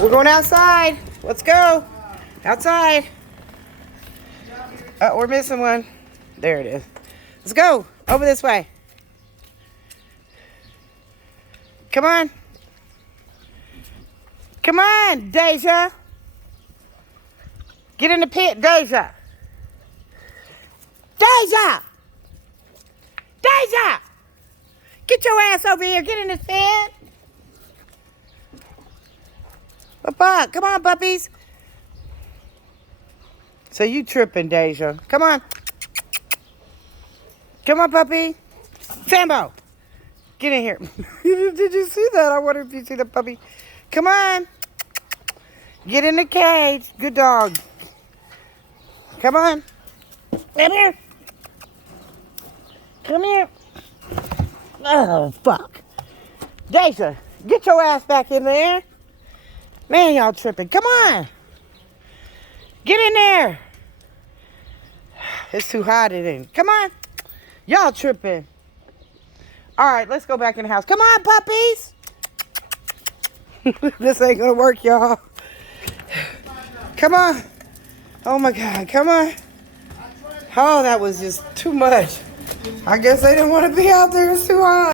We're going outside. Let's go. Outside. Oh, we're missing one. There it is. Let's go. Over this way. Come on. Come on, Deja. Get in the pit, Deja. Deja! Deja! Get your ass over here. Get in the pit. Papa, come on, puppies. So you tripping, Deja. Come on. Come on, puppy. Sambo. Get in here. Did you see that? I wonder if you see the puppy. Come on. Get in the cage. Good dog. Come on. Come here. Come here. Oh, fuck. Deja, get your ass back in there. Man, y'all tripping. Come on. Get in there. It's too hot in it. Come on. Y'all tripping. All right, let's go back in the house. Come on, puppies. This ain't gonna work, y'all. Come on. Oh my God, come on. Oh, that was just too much. I guess they didn't want to be out there. It's too hot.